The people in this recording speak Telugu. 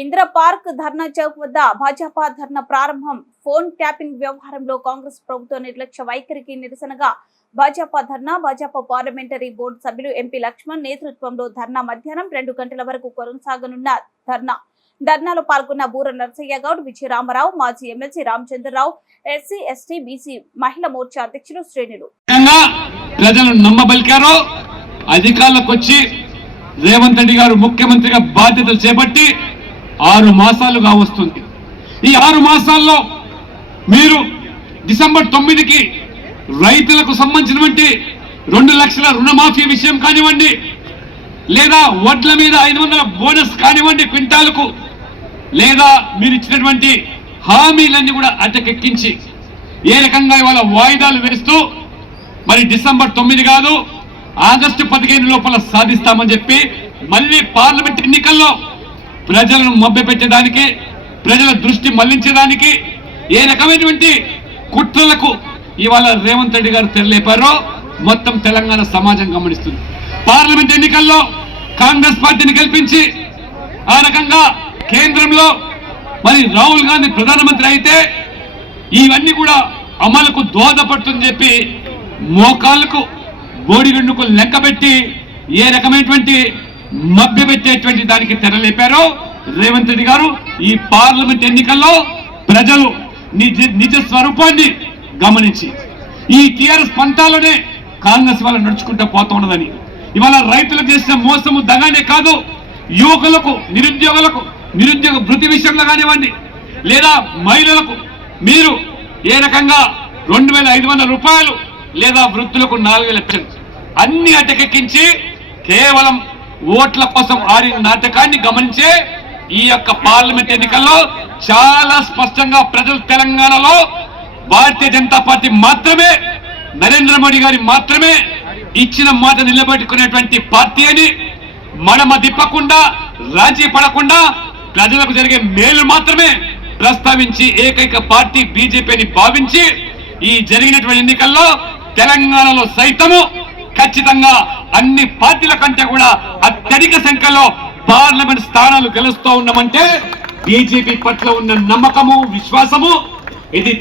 ఇందిరా పార్క్ ధర్నా చౌక్ వద్ద భాజపా ధర్నా ప్రారంభం. ఫోన్ ట్యాపింగ్ వ్యవహారంలో కాంగ్రెస్ ప్రభుత్వ నిర్లక్ష్య వైఖరికి నిరసనగా భాజపా ధర్నా భాజపా పార్లమెంటరీ బోర్డు సభ్యులు ఎంపీ లక్ష్మణ్ నేతృత్వంలో ధర్నా మధ్యాహ్నం రెండు గంటల వరకు కొనసాగనున్న ధర్నా ధర్నాలో పాల్గొన్న బూర నరసయ్య గౌడ్ విజయ రామారావు మాజీ MLC Ramachandrarao SC ST BC మహిళా మోర్చా అధ్యక్షులు శ్రేణులు. ప్రజలు నమ్మబలికారో అధికారులకు వచ్చి రేవంత్ రెడ్డి గారు ముఖ్యమంత్రిగా బాధ్యతలు చేపట్టి ఆరు మాసాలుగా వస్తుంది. ఈ ఆరు మాసాల్లో మీరు డిసెంబర్ తొమ్మిదికి రైతులకు సంబంధించినటువంటి రెండు లక్షల రుణమాఫీ విషయం కానివ్వండి లేదా వడ్ల మీద ఐదు వందల బోనస్ కానివ్వండి క్వింటాలకు లేదా మీరు ఇచ్చినటువంటి హామీలన్నీ కూడా అటకెక్కించి ఏ రకంగా ఇవాళ వాయిదాలు వేస్తూ మరి డిసెంబర్ తొమ్మిది కాదు ఆగస్టు పదిహేను లోపల సాధిస్తామని చెప్పి మళ్ళీ పార్లమెంట్ ఎన్నికల్లో ప్రజలను మభ్యపెట్టడానికి ప్రజల దృష్టి మళ్ళించడానికి ఏ రకమైనటువంటి కుట్రలకు ఇవాళ రేవంత్ రెడ్డి గారు తెరలేపారో మొత్తం తెలంగాణ సమాజం గమనిస్తుంది. పార్లమెంట్ ఎన్నికల్లో కాంగ్రెస్ పార్టీని గెలిపించి ఆ రకంగా కేంద్రంలో మరి రాహుల్ గాంధీ ప్రధానమంత్రి అయితే ఇవన్నీ కూడా అమలుకు దోహదపడుతుందని చెప్పి మోకాళ్ళకు బోడి వెన్నుకు లెక్కబెట్టి ఏ రకమైనటువంటి మభ్యపెట్టేటువంటి దానికి తెరలేపారో రేవంత్ రెడ్డి గారు ఈ పార్లమెంట్ ఎన్నికల్లో ప్రజలు నిజ నిజ స్వరూపాన్ని గమనించి ఈ టీఆర్ఎస్ పంతాలోనే కాంగ్రెస్ వాళ్ళు నడుచుకుంటూ పోతూ ఉన్నదని. ఇవాళ రైతులకు చేసిన మోసము దగానే కాదు యువకులకు నిరుద్యోగులకు నిరుద్యోగ వృత్తి విషయంలో కానివ్వండి లేదా మహిళలకు మీరు ఏ రకంగా రెండు వేల ఐదు వందల రూపాయలు లేదా వృత్తులకు నాలుగు వేల అన్ని అటకెక్కించి కేవలం ఓట్ల కోసం ఆడిన నాటకాన్ని గమనించే ఈ యొక్క పార్లమెంట్ ఎన్నికల్లో చాలా స్పష్టంగా ప్రజలు తెలంగాణలో భారతీయ జనతా పార్టీ మాత్రమే నరేంద్ర మోడీ గారి మాత్రమే ఇచ్చిన మాట నిలబెట్టుకునేటువంటి పార్టీ అని మడమ తిప్పకుండా రాజీ పడకుండా ప్రజలకు జరిగే మేలు మాత్రమే ప్రస్తావించి ఏకైక పార్టీ బీజేపీని భావించి ఈ జరిగినటువంటి ఎన్నికల్లో తెలంగాణలో సైతము ఖచ్చితంగా అన్ని పార్టీల కంటే కూడా అత్యధిక సంఖ్యలో పార్లమెంట్ స్థానాలు గెలుస్తూ ఉన్నామంటే బీజేపీ పట్ల ఉన్న నమ్మకము విశ్వాసము ఇది